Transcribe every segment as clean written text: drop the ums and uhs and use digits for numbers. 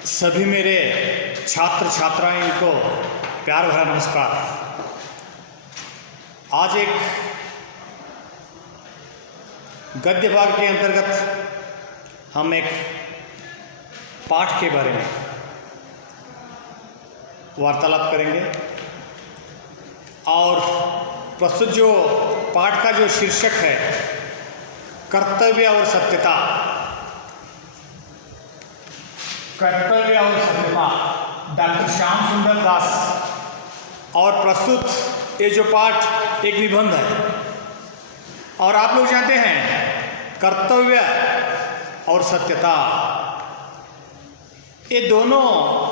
सभी मेरे छात्र छात्राएं को प्यार भरा नमस्कार। आज एक गद्य भाग के अंतर्गत हम एक पाठ के बारे में वार्तालाप करेंगे और प्रस्तुत जो पाठ का जो शीर्षक है कर्तव्य और सत्यता। कर्तव्य और सत्यता, डॉक्टर श्याम सुंदर दास। और प्रस्तुत ये जो पाठ एक निबंध है और आप लोग जानते हैं कर्तव्य और सत्यता ये दोनों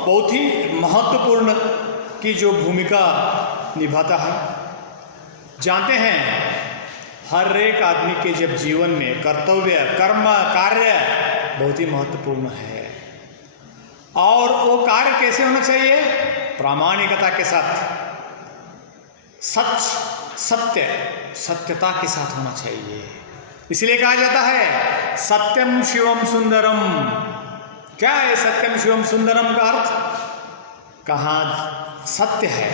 बहुत ही महत्वपूर्ण की जो भूमिका निभाता है। जानते हैं हर एक आदमी के जब जीवन में कर्तव्य कर्म कार्य बहुत ही महत्वपूर्ण है और वो कार्य कैसे होना चाहिए? प्रामाणिकता के साथ, सत्यता के साथ होना चाहिए। इसलिए कहा जाता है सत्यम शिवम सुंदरम। क्या है सत्यम शिवम सुंदरम का अर्थ? कहाँ सत्य है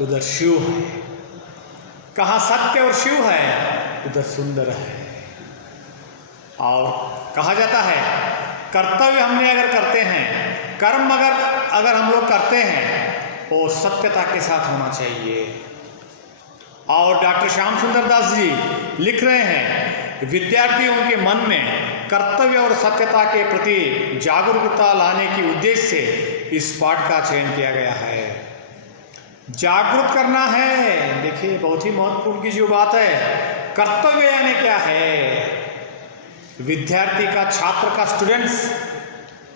उधर शिव है, कहाँ सत्य और शिव है उधर सुंदर है। और कहा जाता है कर्तव्य हमने अगर करते हैं, कर्म अगर हम लोग करते हैं वो सत्यता के साथ होना चाहिए। और डॉक्टर श्याम सुंदर दास जी लिख रहे हैं विद्यार्थियों के मन में कर्तव्य और सत्यता के प्रति जागरूकता लाने के उद्देश्य से इस पाठ का चयन किया गया है। जागरूक करना है। देखिए बहुत ही महत्वपूर्ण की जो बात है, कर्तव्य यानी क्या है? विद्यार्थी का, छात्र का, स्टूडेंट्स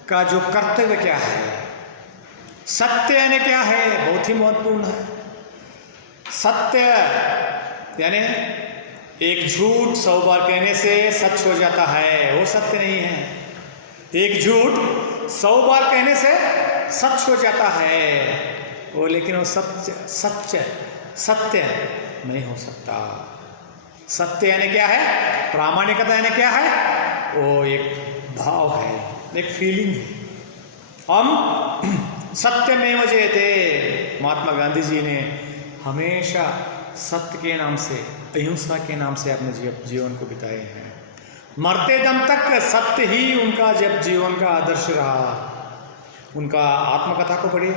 का जो कर्तव्य क्या है? सत्य यानी क्या है? बहुत ही महत्वपूर्ण है। सत्य यानी एक झूठ 100 बार कहने से सच हो जाता है, वो सत्य नहीं है। एक झूठ 100 बार कहने से सच हो जाता है वो, लेकिन वो सत्य नहीं हो सकता। सत्य यानी क्या है? प्रामाणिकता यानी क्या है? वो एक भाव है, एक फीलिंग है। हम सत्यमेव जयते। महात्मा गांधी जी ने हमेशा सत्य के नाम से, अहिंसा के नाम से अपने जीवन को बिताए हैं। मरते दम तक सत्य ही उनका जब जीवन का आदर्श रहा। उनका आत्मकथा को पढ़िए,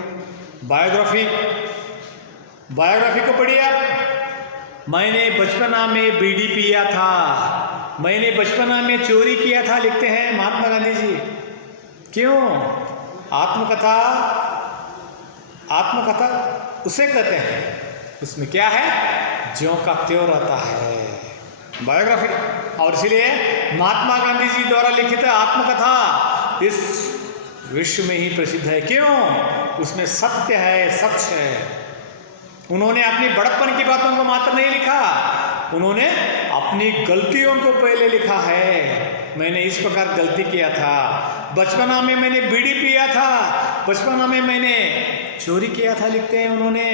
बायोग्राफी को पढ़िए आप। मैंने बचपना में बीड़ी पिया था, मैंने बचपना में चोरी किया था, लिखते हैं महात्मा गांधी जी। क्यों? आत्मकथा उसे कहते हैं उसमें क्या है? ज्यों का त्यों रहता है बायोग्राफी। और इसलिए महात्मा गांधी जी द्वारा लिखित आत्मकथा इस विश्व में ही प्रसिद्ध है। क्यों? उसमें सत्य है, सच है। उन्होंने अपनी बड़प्पन की बातों को मात्र नहीं लिखा, उन्होंने अपनी गलतियों को पहले लिखा है। मैंने इस प्रकार गलती किया था, बचपना में मैंने बीड़ी पिया था, बचपना में मैंने चोरी किया था, लिखते हैं उन्होंने।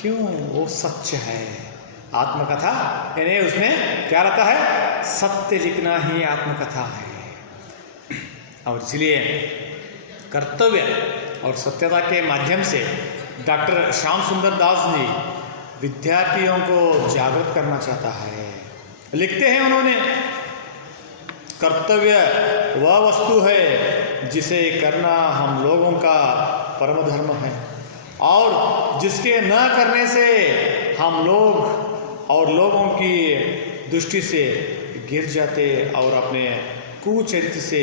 क्यों? वो सच है। आत्मकथा यानी उसमें क्या रहता है? सत्य लिखना ही आत्मकथा है। और इसलिए कर्तव्य और सत्यता के माध्यम से डॉक्टर श्याम सुंदर दास जी विद्यार्थियों को जागरूक करना चाहता है। लिखते हैं उन्होंने, कर्तव्य वह वस्तु है जिसे करना हम लोगों का परम धर्म है और जिसके न करने से हम लोग और लोगों की दृष्टि से गिर जाते और अपने कुचरित्र से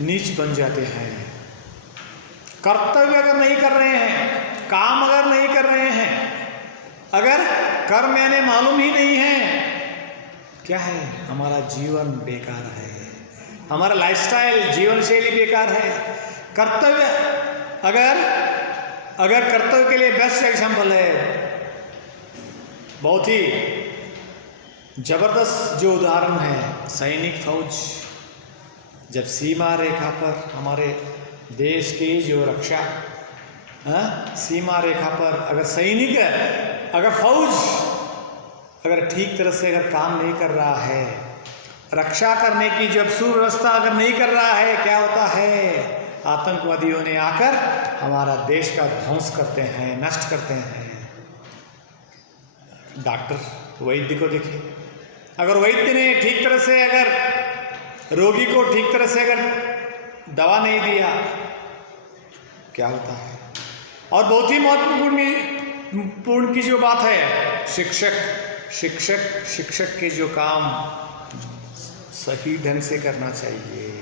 नीच बन जाते हैं। कर्तव्य अगर नहीं कर रहे हैं, काम अगर नहीं कर रहे हैं, अगर कर्म यानी मालूम ही नहीं है, क्या है? हमारा जीवन बेकार है, हमारा लाइफस्टाइल, जीवन शैली बेकार है। कर्तव्य अगर कर्तव्य के लिए बेस्ट एग्जाम्पल है, बहुत ही जबरदस्त जो उदाहरण है, सैनिक फौज जब सीमा रेखा पर हमारे देश की जो रक्षा, सीमा रेखा पर अगर सैनिक, अगर फौज अगर ठीक तरह से अगर काम नहीं कर रहा है रक्षा करने की जब सुव्यवस्था अगर नहीं कर रहा है, क्या होता है? आतंकवादियों ने आकर हमारा देश का ध्वंस करते हैं, नष्ट करते हैं। डॉक्टर वैद्य को देखिए, अगर वैद्य ने ठीक तरह से अगर रोगी को ठीक तरह से अगर दवा नहीं दिया, क्या होता है? और बहुत ही महत्वपूर्ण की जो बात है, शिक्षक के जो काम सही ढंग से करना चाहिए।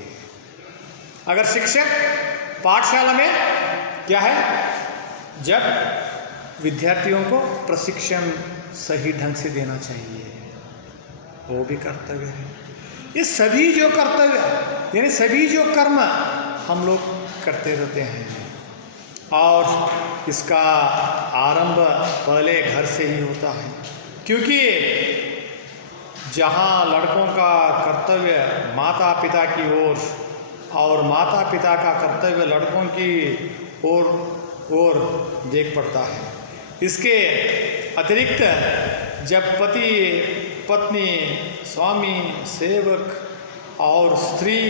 अगर शिक्षक पाठशाला में क्या है, जब विद्यार्थियों को प्रशिक्षण सही ढंग से देना चाहिए, वो भी कर्तव्य है। ये सभी जो कर्तव्य यानी सभी जो कर्म हम लोग करते रहते हैं, और इसका आरंभ पहले घर से ही होता है, क्योंकि जहाँ लड़कों का कर्तव्य माता पिता की ओर और माता पिता का कर्तव्य लड़कों की ओर देख पड़ता है। इसके अतिरिक्त जब पति पत्नी, स्वामी, सेवक और स्त्री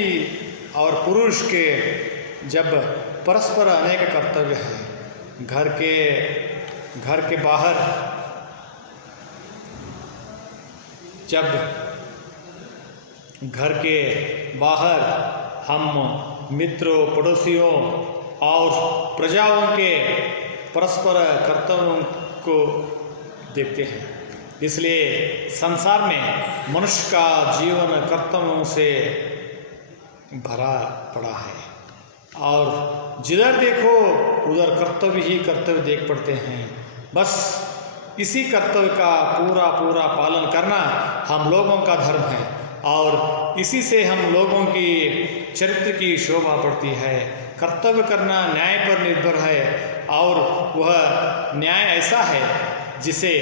और पुरुष के जब परस्पर अनेक कर्तव्य हैं, घर के बाहर जब घर के बाहर हम मित्रों, पड़ोसियों और प्रजाओं के परस्पर कर्तव्यों को देखते हैं। इसलिए संसार में मनुष्य का जीवन कर्तव्यों से भरा पड़ा है, और जिधर देखो उधर कर्तव्य ही कर्तव्य देख पड़ते हैं। बस इसी कर्तव्य का पूरा पालन करना हम लोगों का धर्म है, और इसी से हम लोगों की चरित्र की शोभा बढ़ती है। कर्तव्य करना न्याय पर निर्भर है, और वह न्याय ऐसा है जिसे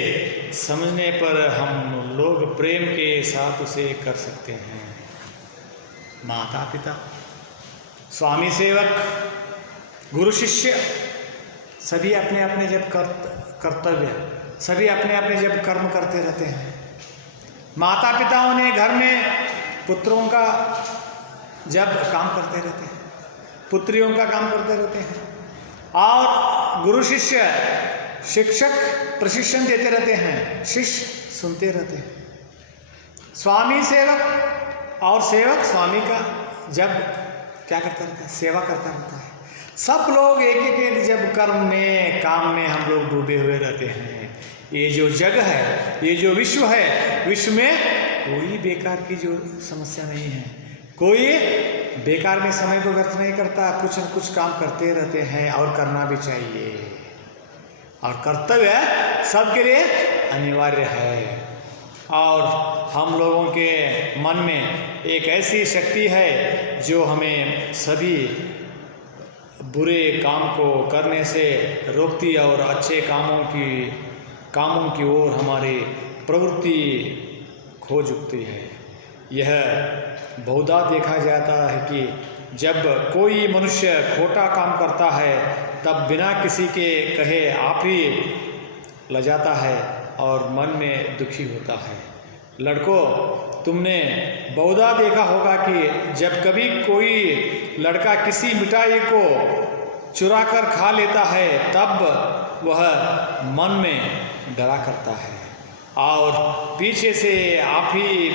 समझने पर हम लोग प्रेम के साथ उसे कर सकते हैं। माता पिता, स्वामी सेवक, गुरु शिष्य सभी अपने अपने जब कर्तव्य सभी अपने अपने जब कर्म करते रहते हैं। माता पिताओं ने घर में पुत्रों का जब काम करते रहते हैं, पुत्रियों का काम करते रहते हैं, और गुरु शिष्य शिक्षक प्रशिक्षण देते रहते हैं, शिष्य सुनते रहते हैं। स्वामी सेवक और सेवक स्वामी का जब क्या करता रहता है, सेवा करता रहता है। सब लोग एक एक जब कर्म में काम में हम लोग डूबे हुए रहते हैं। ये जो जग है, ये जो विश्व है, विश्व में कोई बेकार की जो समस्या नहीं है, कोई बेकार में समय को व्यर्थ नहीं करता, कुछ न कुछ काम करते रहते हैं, और करना भी चाहिए। और कर्तव्य सबके लिए अनिवार्य है। और हम लोगों के मन में एक ऐसी शक्ति है जो हमें सभी बुरे काम को करने से रोकती है, और अच्छे कामों की ओर हमारी प्रवृत्ति खो चुकती है। यह बहुधा देखा जाता है कि जब कोई मनुष्य खोटा काम करता है, तब बिना किसी के कहे आप ही लजाता है और मन में दुखी होता है। लड़कों, तुमने बहुधा देखा होगा कि जब कभी कोई लड़का किसी मिठाई को चुरा कर खा लेता है, तब वह मन में डरा करता है, और पीछे से आप ही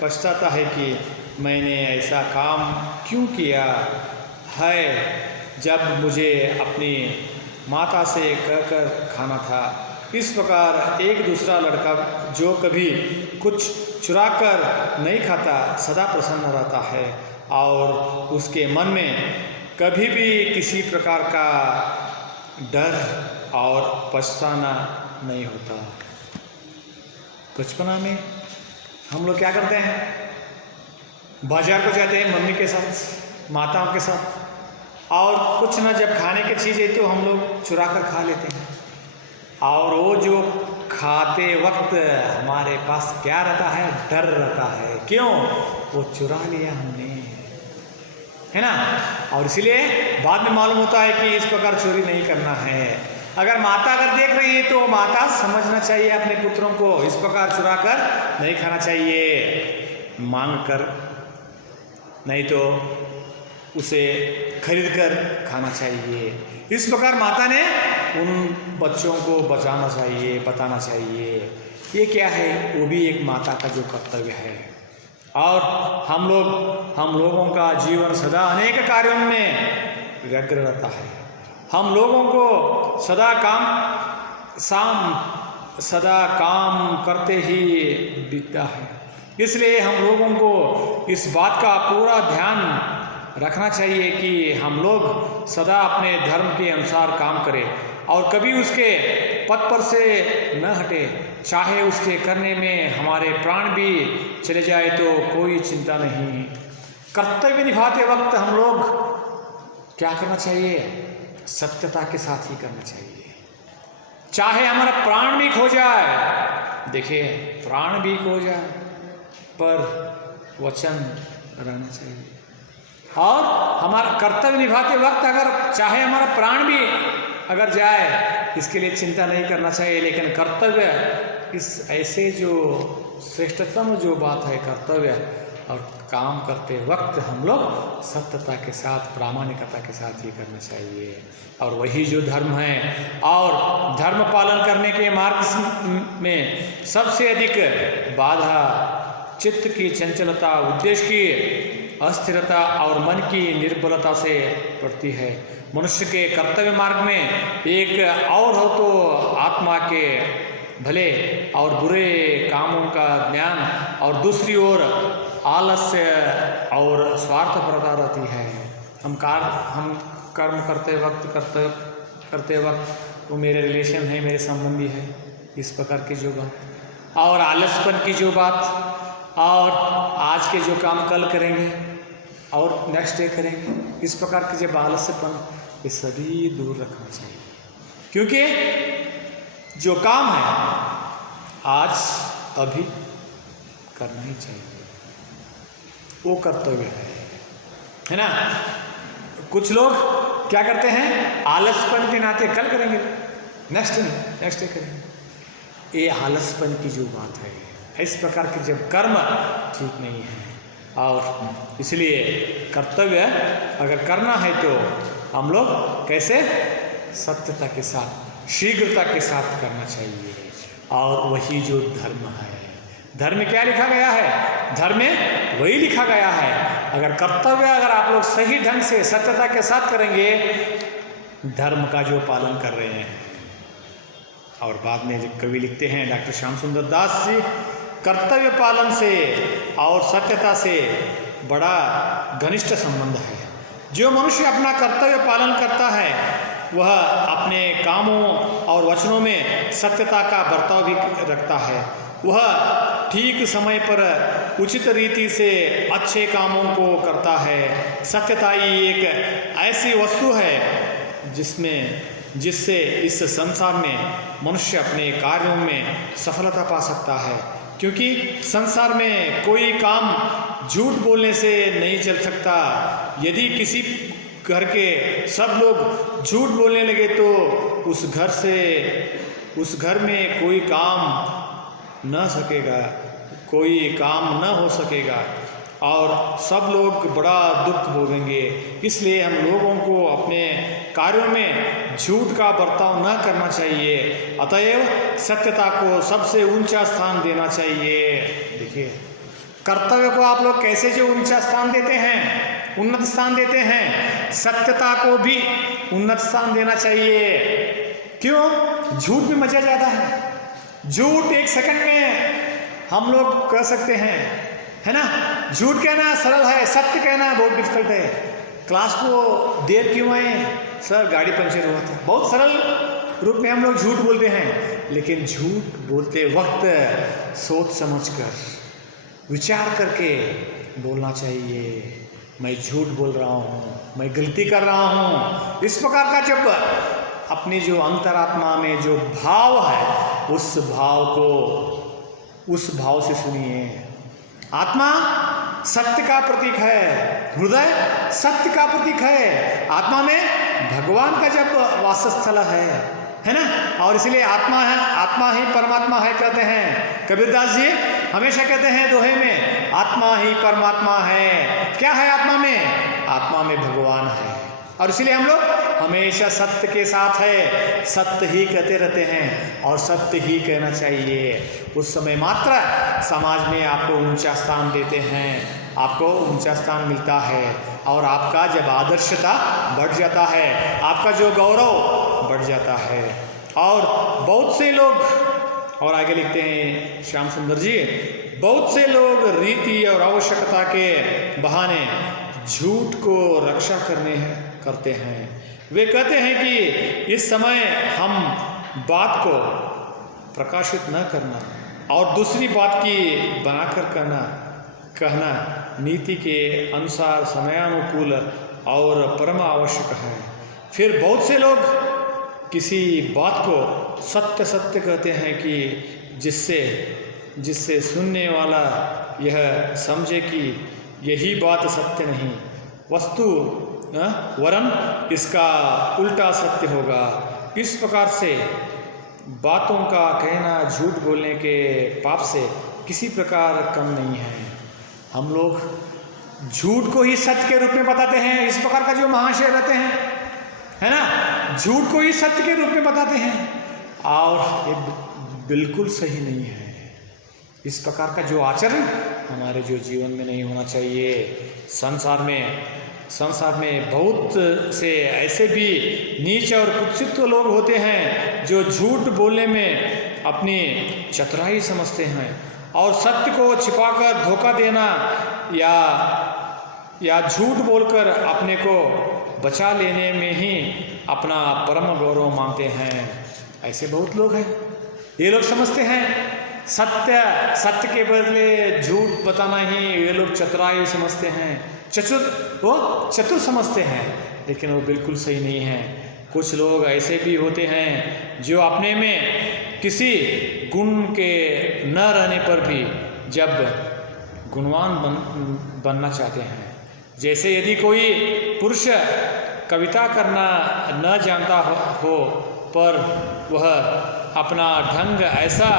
पछताता है कि मैंने ऐसा काम क्यों किया है, जब मुझे अपनी माता से कहकर खाना था। इस प्रकार एक दूसरा लड़का जो कभी कुछ चुरा कर नहीं खाता, सदा प्रसन्न रहता है, और उसके मन में कभी भी किसी प्रकार का डर और पछताना नहीं होता। बचपना में हम लोग क्या करते हैं, बाजार को जाते हैं मम्मी के साथ, माताओं के साथ, और कुछ ना जब खाने की चीज़ है तो हम लोग चुरा कर खा लेते हैं, और वो जो खाते वक्त हमारे पास क्या रहता है, डर रहता है। क्यों? वो चुरा लिया हमने, है ना। और इसलिए बाद में मालूम होता है कि इस प्रकार चोरी नहीं करना है। अगर माता अगर देख रही है तो माता समझना चाहिए अपने पुत्रों को, इस प्रकार चुरा कर नहीं खाना चाहिए। मांग कर, नहीं तो उसे खरीद कर खाना चाहिए। इस प्रकार माता ने उन बच्चों को बचाना चाहिए, बताना चाहिए। ये क्या है? वो भी एक माता का जो कर्तव्य है। और हम लोगों का जीवन सदा अनेक कार्यों में व्यग्र रहता है। हम लोगों को सदा काम करते ही बीतता है। इसलिए हम लोगों को इस बात का पूरा ध्यान रखना चाहिए कि हम लोग सदा अपने धर्म के अनुसार काम करें और कभी उसके पथ पर से न हटे। चाहे उसके करने में हमारे प्राण भी चले जाए तो कोई चिंता नहीं। कर्तव्य निभाते वक्त हम लोग क्या करना चाहिए? सत्यता के साथ ही करना चाहिए। चाहे हमारा प्राण भी खो जाए, देखिए प्राण भी खो जाए, पर वचन रहना चाहिए। और हमारा कर्तव्य निभाते वक्त अगर चाहे हमारा प्राण भी अगर जाए, इसके लिए चिंता नहीं करना चाहिए। लेकिन कर्तव्य इस ऐसे जो श्रेष्ठतम जो बात है कर्तव्य, और काम करते वक्त हम लोग सत्यता के साथ, प्रामाणिकता के साथ ही करना चाहिए। और वही जो धर्म है। और धर्म पालन करने के मार्ग में सबसे अधिक बाधा चित्त की चंचलता, उद्देश्य की अस्थिरता और मन की निर्बलता से पड़ती है। मनुष्य के कर्तव्य मार्ग में एक और हो तो आत्मा के भले और बुरे कामों का ज्ञान, और दूसरी ओर आलस्य और स्वार्थपरता रहती है। हम कर्म करते वक्त वो मेरे रिलेशन है, मेरे संबंधी है, इस प्रकार की जो बात, और आलसपन की जो बात, और आज के जो काम कल करेंगे और नेक्स्ट डे करेंगे, इस प्रकार के जब आलस्यपन, ये सभी दूर रखना चाहिए। क्योंकि जो काम है आज अभी करना ही चाहिए, वो कर्तव्य है ना। कुछ लोग क्या करते हैं? आलसपन के नाते कल करेंगे, नेक्स्ट डे करेंगे। ये आलसपन की जो बात है, इस प्रकार के जब कर्म ठीक नहीं है। और इसलिए कर्तव्य अगर करना है तो हम लोग कैसे? सत्यता के साथ, शीघ्रता के साथ करना चाहिए। और वही जो धर्म है, धर्म में क्या लिखा गया है? धर्म में वही लिखा गया है। अगर कर्तव्य अगर आप लोग सही ढंग से सत्यता के साथ करेंगे, धर्म का जो पालन कर रहे हैं। और बाद में कवि लिखते हैं, डॉक्टर श्याम सुंदर दास जी, कर्तव्य पालन से और सत्यता से बड़ा घनिष्ठ संबंध है। जो मनुष्य अपना कर्तव्य पालन करता है, वह अपने कामों और वचनों में सत्यता का बर्ताव भी रखता है। वह ठीक समय पर उचित रीति से अच्छे कामों को करता है। सत्यता ही एक ऐसी वस्तु है जिससे इस संसार में मनुष्य अपने कार्यों में सफलता पा सकता है। क्योंकि संसार में कोई काम झूठ बोलने से नहीं चल सकता। यदि किसी घर के सब लोग झूठ बोलने लगे तो उस घर में कोई काम न हो सकेगा और सब लोग बड़ा दुख भोगेंगे। इसलिए हम लोगों को अपने कार्यों में झूठ का बर्ताव न करना चाहिए। अतएव सत्यता को सबसे ऊंचा स्थान देना चाहिए। देखिए, कर्तव्य को आप लोग कैसे जो ऊंचा स्थान देते हैं, उन्नत स्थान देते हैं, सत्यता को भी उन्नत स्थान देना चाहिए। क्यों? झूठ में मजा ज़्यादा है। झूठ एक सेकंड में हम लोग कह सकते हैं, है ना। झूठ कहना सरल है, सत्य कहना बहुत डिफिकल्ट है। क्लास को देर क्यों आए? सर गाड़ी पंचर हुआ था। बहुत सरल रूप में हम लोग झूठ बोलते हैं, लेकिन झूठ बोलते वक्त सोच समझकर, विचार करके बोलना चाहिए। मैं झूठ बोल रहा हूँ, मैं गलती कर रहा हूँ। इस प्रकार का जब अपनी जो अंतरात्मा में जो भाव है, उस भाव से सुनिए। आत्मा सत्य का प्रतीक है, हृदय सत्य का प्रतीक है। आत्मा में भगवान का जब वासस्थल है ना। और इसलिए आत्मा ही परमात्मा है कहते हैं कबीरदास जी। हमेशा कहते हैं दोहे में, आत्मा ही परमात्मा है। क्या है आत्मा में? आत्मा में भगवान है। और इसलिए हम लोग हमेशा सत्य के साथ है, सत्य ही कहते रहते हैं और सत्य ही कहना चाहिए। उस समय मात्र समाज में आपको ऊंचा स्थान देते हैं, आपको ऊंचा स्थान मिलता है और आपका जब आदर्शता बढ़ जाता है, आपका जो गौरव बढ़ जाता है। और बहुत से लोग, और आगे लिखते हैं श्याम सुंदर जी, बहुत से लोग रीति और आवश्यकता के बहाने झूठ को रक्षा करते हैं। वे कहते हैं कि इस समय हम बात को प्रकाशित न करना और दूसरी बात की बनाकर कहना नीति के अनुसार समयानुकूल और परम आवश्यक है। फिर बहुत से लोग किसी बात को सत्य सत्य कहते हैं कि जिससे सुनने वाला यह समझे कि यही बात सत्य नहीं वस्तु वरन इसका उल्टा सत्य होगा। इस प्रकार से बातों का कहना झूठ बोलने के पाप से किसी प्रकार कम नहीं है। हम लोग झूठ को ही सत्य के रूप में बताते हैं। इस प्रकार का जो महाशय रहते हैं, है ना, झूठ को ही सत्य के रूप में बताते हैं और ये बिल्कुल सही नहीं है। इस प्रकार का जो आचरण हमारे जो जीवन में नहीं होना चाहिए। संसार में बहुत से ऐसे भी नीच और कुत्सित लोग होते हैं जो झूठ बोलने में अपनी चतुराई समझते हैं और सत्य को छिपाकर धोखा देना या झूठ बोलकर अपने को बचा लेने में ही अपना परम गौरव मानते हैं। ऐसे बहुत लोग हैं। ये लोग समझते हैं सत्य के बदले झूठ बताना ही ये लोग चतुराई समझते हैं, चतुर समझते हैं, लेकिन वो बिल्कुल सही नहीं है। कुछ लोग ऐसे भी होते हैं जो अपने में किसी गुण के न रहने पर भी जब गुणवान बनना चाहते हैं। जैसे यदि कोई पुरुष कविता करना न जानता हो पर वह अपना ढंग ऐसा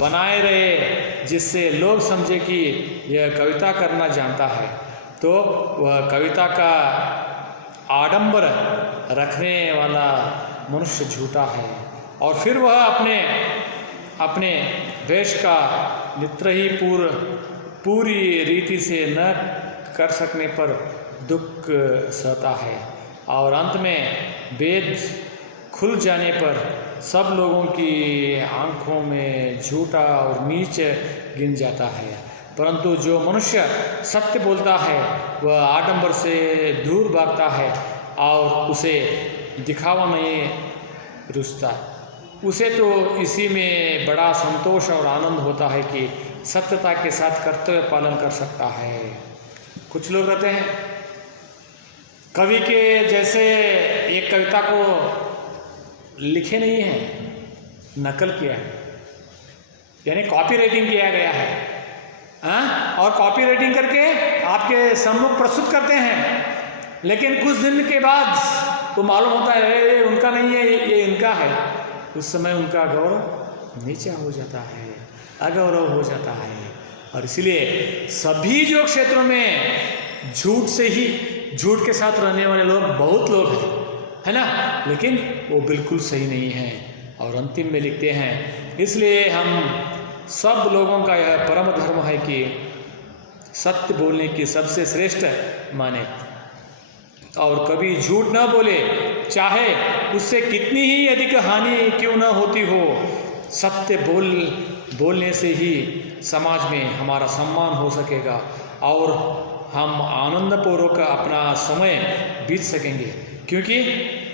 बनाए रहे जिससे लोग समझे कि यह कविता करना जानता है, तो वह कविता का आडंबर रखने वाला मनुष्य झूठा है। और फिर वह अपने वेश का नित्र ही पूरी रीति से न कर सकने पर दुख सहता है और अंत में वेद खुल जाने पर सब लोगों की आंखों में झूठा और नीच गिन जाता है। परंतु जो मनुष्य सत्य बोलता है वह आडंबर से दूर भागता है और उसे दिखावा नहीं रुचता। उसे तो इसी में बड़ा संतोष और आनंद होता है कि सत्यता के साथ कर्तव्य पालन कर सकता है। कुछ लोग कहते हैं कवि के जैसे एक कविता को लिखे नहीं है, नकल किया है, यानी कॉपी राइटिंग किया गया है। और कॉपी राइटिंग करके आपके सम्मुख प्रस्तुत करते हैं, लेकिन कुछ दिन के बाद तो मालूम होता है उनका नहीं है, ये इनका है। उस समय उनका गौरव नीचा हो जाता है, अगौरव हो जाता है। और इसलिए सभी जो क्षेत्रों में झूठ के साथ रहने वाले लोग बहुत लोग हैं, है ना, लेकिन वो बिल्कुल सही नहीं है। और अंतिम में लिखते हैं, इसलिए हम सब लोगों का यह परम धर्म है कि सत्य बोलने की सबसे श्रेष्ठ माने और कभी झूठ न बोले, चाहे उससे कितनी ही अधिक हानि क्यों न होती हो। सत्य बोलने से ही समाज में हमारा सम्मान हो सकेगा और हम आनंदपूर्वक अपना समय बीत सकेंगे, क्योंकि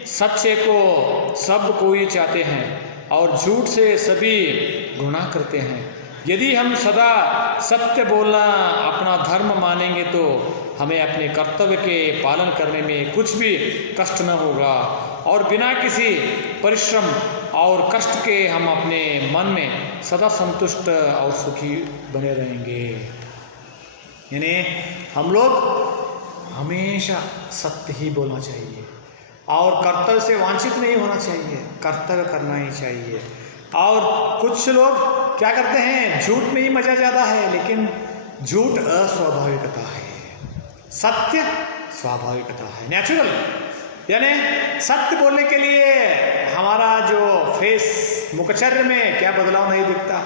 सच्चे को सब कोई चाहते हैं और झूठ से सभी गुनाह करते हैं। यदि हम सदा सत्य बोलना अपना धर्म मानेंगे तो हमें अपने कर्तव्य के पालन करने में कुछ भी कष्ट न होगा और बिना किसी परिश्रम और कष्ट के हम अपने मन में सदा संतुष्ट और सुखी बने रहेंगे। यानी हम लोग हमेशा सत्य ही बोलना चाहिए और कर्तव्य से वांछित नहीं होना चाहिए, कर्तव्य करना ही चाहिए। और कुछ लोग क्या करते हैं, झूठ में ही मजा ज़्यादा है, लेकिन झूठ अस्वाभाविकता है, सत्य स्वाभाविकता है, नेचुरल। यानी सत्य बोलने के लिए हमारा जो फेस मुखचर्य में क्या बदलाव नहीं दिखता।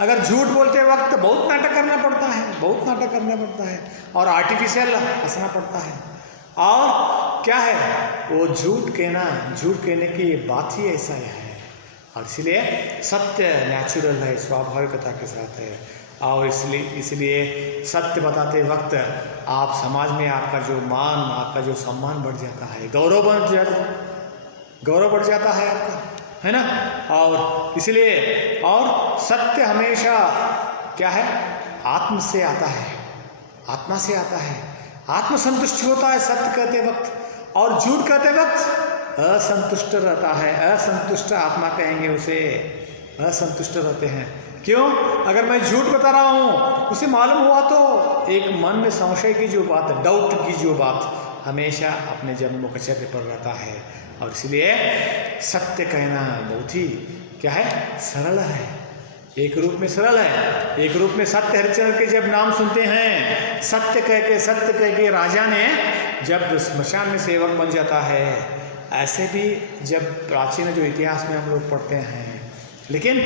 अगर झूठ बोलते वक्त बहुत नाटक करना पड़ता है, बहुत नाटक करना पड़ता है और आर्टिफिशियल हंसना पड़ता है। और क्या है, वो झूठ कहने की बात ही ऐसा है। और इसलिए सत्य नेचुरल है, स्वाभाविकता के साथ है। और इसलिए सत्य बताते वक्त आप समाज में आपका जो मान, आपका जो सम्मान बढ़ जाता है, गौरव बढ़ जाता है आपका, है ना। और इसलिए और सत्य हमेशा क्या है, आत्म से आता है, आत्मा से आता है, आत्मसंतुष्ट होता है सत्य कहते वक्त। और झूठ कहते वक्त असंतुष्ट रहता है, असंतुष्ट आत्मा कहेंगे उसे, असंतुष्ट रहते हैं। क्यों? अगर मैं झूठ बता रहा हूँ, उसे मालूम हुआ तो एक मन में संशय की जो बात, डाउट की जो बात हमेशा अपने जन्म कचरे पर रहता है। और इसलिए सत्य कहना बहुत ही क्या है, सरल है, एक रूप में सरल है। एक रूप में सत्य हरिश्चंद्र के जब नाम सुनते हैं, सत्य कह के राजा ने जब स्मशान में सेवक बन जाता है, ऐसे भी जब प्राचीन जो इतिहास में हम लोग पढ़ते हैं। लेकिन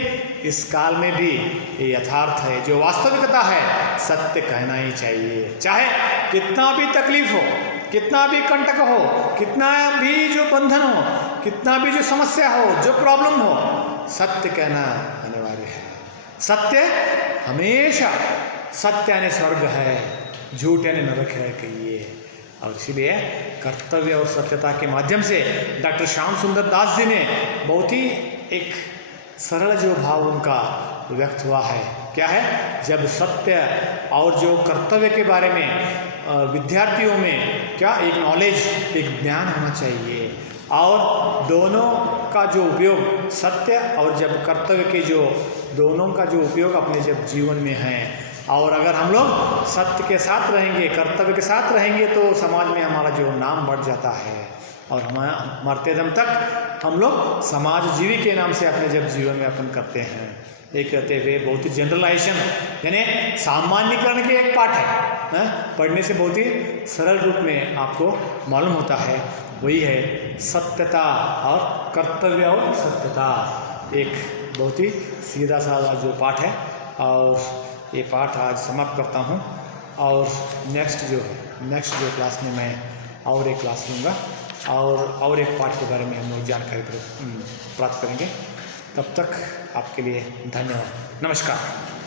इस काल में भी ये यथार्थ है, जो वास्तविकता है, सत्य कहना ही चाहिए, चाहे कितना भी तकलीफ हो, कितना भी कंटक हो, कितना भी जो बंधन हो, कितना भी जो समस्या हो, जो प्रॉब्लम हो, सत्य कहना अनिवार्य है। सत्य हमेशा, सत्य यानी स्वर्ग है, झूठ यानी नरक है कहिए। और इसीलिए कर्तव्य और सत्यता के माध्यम से डॉक्टर श्याम सुंदर दास जी ने बहुत ही एक सरल जो भाव उनका व्यक्त हुआ है, क्या है, जब सत्य और जो कर्तव्य के बारे में विद्यार्थियों में क्या एक नॉलेज, एक ज्ञान होना चाहिए। और दोनों का जो उपयोग, सत्य और जब कर्तव्य के जो दोनों का जो उपयोग अपने जब जीवन में है, और अगर हम लोग सत्य के साथ रहेंगे, कर्तव्य के साथ रहेंगे, तो समाज में हमारा जो नाम बढ़ जाता है। और हमारा मरते दम तक हम लोग समाज जीवी के नाम से अपने जब जीवन यापन करते हैं। एक कहते हुए बहुत ही जनरलाइजेशन यानी सामान्यकरण के एक पाठ है, पढ़ने से बहुत ही सरल रूप में आपको मालूम होता है। वही है सत्यता और कर्तव्य और सत्यता, एक बहुत ही सीधा साधा जो पाठ है। और ये पाठ आज समाप्त करता हूँ। और नेक्स्ट जो क्लास में मैं और एक क्लास लूँगा और एक पाठ के बारे में हम लोग जानकारी प्राप्त करेंगे। तब तक आपके लिए धन्यवाद, नमस्कार।